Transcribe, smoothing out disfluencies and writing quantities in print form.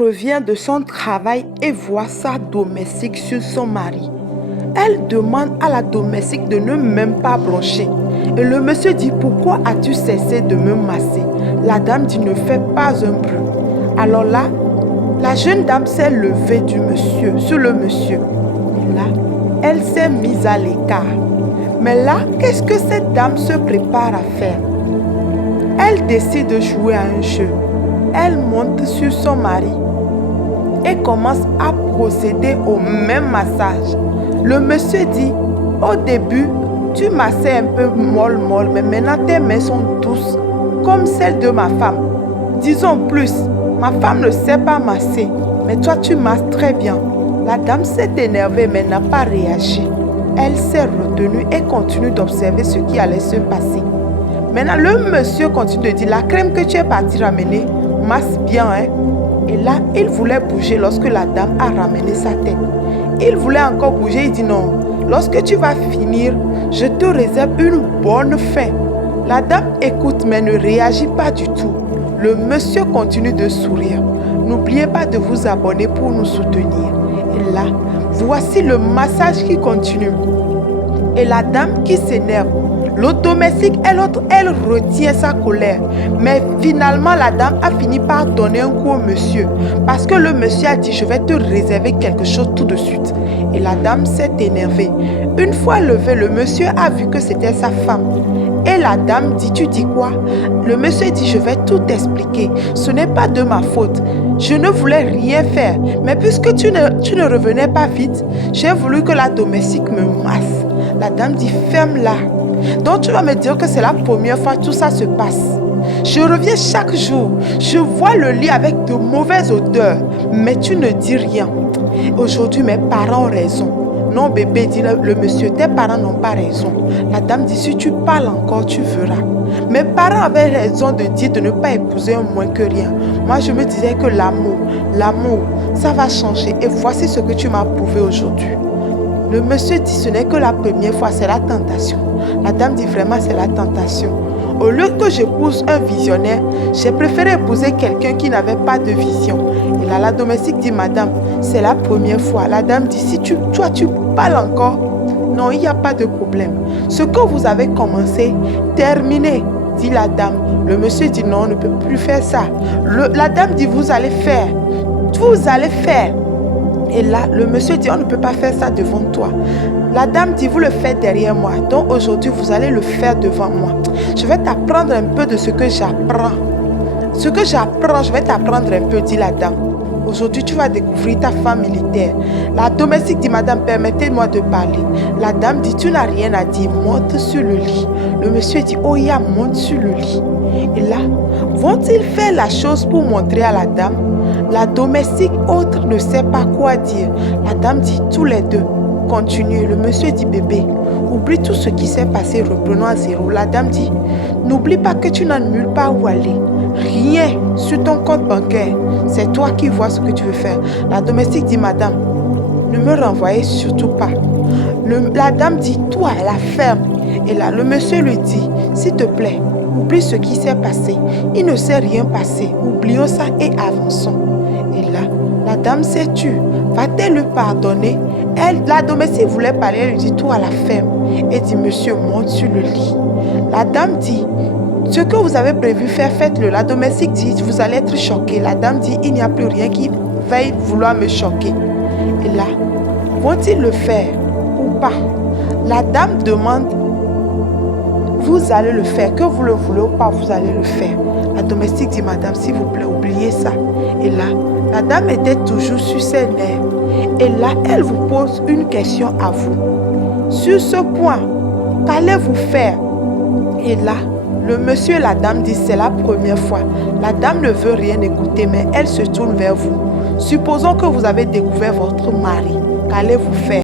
revient de son travail et voit sa domestique sur son mari. Elle demande à la domestique de ne même pas broncher. Et le monsieur dit, pourquoi as-tu cessé de me masser? La dame dit, ne fais pas un bruit. Alors là, la jeune dame s'est levée sur le monsieur. Et là, elle s'est mise à l'écart. Mais là, qu'est-ce que cette dame se prépare à faire? Elle décide de jouer à un jeu. Elle monte sur son mari et commence à procéder au même massage. Le monsieur dit, au début, tu massais un peu molle, mais maintenant tes mains sont douces, comme celles de ma femme. Disons plus, ma femme ne sait pas masser, mais toi tu masses très bien. La dame s'est énervée mais n'a pas réagi. Elle s'est retenue et continue d'observer ce qui allait se passer. Maintenant, le monsieur continue de dire, la crème que tu es parti ramener, masse bien, hein? Et là, il voulait bouger lorsque la dame a ramené sa tête. Il voulait encore bouger, il dit non. Lorsque tu vas finir, je te réserve une bonne fin. La dame écoute mais ne réagit pas du tout. Le monsieur continue de sourire. N'oubliez pas de vous abonner pour nous soutenir. Et là, voici le massage qui continue. Et la dame qui s'énerve. L'autre domestique, elle retient sa colère. Mais finalement, la dame a fini par donner un coup au monsieur. Parce que le monsieur a dit, je vais te réserver quelque chose tout de suite. Et la dame s'est énervée. Une fois levée, le monsieur a vu que c'était sa femme. Et la dame dit, tu dis quoi? Le monsieur dit, je vais tout expliquer. Ce n'est pas de ma faute. Je ne voulais rien faire. Mais puisque tu ne revenais pas vite, j'ai voulu que la domestique me masse. La dame dit, ferme-la. Donc tu vas me dire que c'est la première fois que tout ça se passe. Je reviens chaque jour. Je vois le lit avec de mauvaises odeurs. Mais tu ne dis rien. Aujourd'hui, mes parents ont raison. Non bébé, dit le monsieur, tes parents n'ont pas raison. La dame dit, si tu parles encore, tu verras. Mes parents avaient raison de dire de ne pas épouser un moins que rien. Moi, je me disais que l'amour, ça va changer. Et voici ce que tu m'as prouvé aujourd'hui. Le monsieur dit, ce n'est que la première fois, c'est la tentation. La dame dit, vraiment, c'est la tentation. Au lieu que j'épouse un visionnaire, j'ai préféré épouser quelqu'un qui n'avait pas de vision. Et là, la domestique dit, madame, c'est la première fois. La dame dit, si tu parles encore, non, il n'y a pas de problème. Ce que vous avez commencé, terminez, dit la dame. Le monsieur dit, non, on ne peut plus faire ça. La dame dit, vous allez faire. Vous allez faire. Et là, le monsieur dit, on ne peut pas faire ça devant toi. La dame dit, vous le faites derrière moi. Donc aujourd'hui, vous allez le faire devant moi. Je vais t'apprendre un peu de ce que j'apprends. Ce que j'apprends, je vais t'apprendre un peu, dit la dame. Aujourd'hui, tu vas découvrir ta femme militaire. La domestique dit, madame, permettez-moi de parler. La dame dit, tu n'as rien à dire, monte sur le lit. Le monsieur dit, oh, ya, monte sur le lit. Et là, vont-ils faire la chose pour montrer à la dame? La domestique, autre ne sait pas quoi dire. La dame dit, tous les deux, continuez. Le monsieur dit, bébé, oublie tout ce qui s'est passé, reprenons à zéro. La dame dit, n'oublie pas que tu n'as nulle part où aller. Rien sur ton compte bancaire. C'est toi qui vois ce que tu veux faire. La domestique dit, madame, ne me renvoyez surtout pas. La dame dit, toi, la ferme. Et là, le monsieur lui dit, s'il te plaît, oublie ce qui s'est passé. Il ne s'est rien passé. Oublions ça et avançons. Et là, la dame s'est tue. Va-t-elle lui pardonner? La domestique voulait parler. Elle lui dit, toi, la ferme. Et dit, monsieur, monte sur le lit. La dame dit, ce que vous avez prévu faire, faites-le. La domestique dit, vous allez être choqué. La dame dit, il n'y a plus rien qui veuille vouloir me choquer. Et là, vont-ils le faire ou pas? La dame demande, vous allez le faire. Que vous le voulez ou pas, vous allez le faire. La domestique dit, madame, s'il vous plaît, oubliez ça. Et là, la dame était toujours sur ses nerfs. Et là, elle vous pose une question à vous. Sur ce point, qu'allez-vous faire? Et là, le monsieur et la dame disent, c'est la première fois. La dame ne veut rien écouter, mais elle se tourne vers vous. Supposons que vous avez découvert votre mari. Qu'allez-vous faire?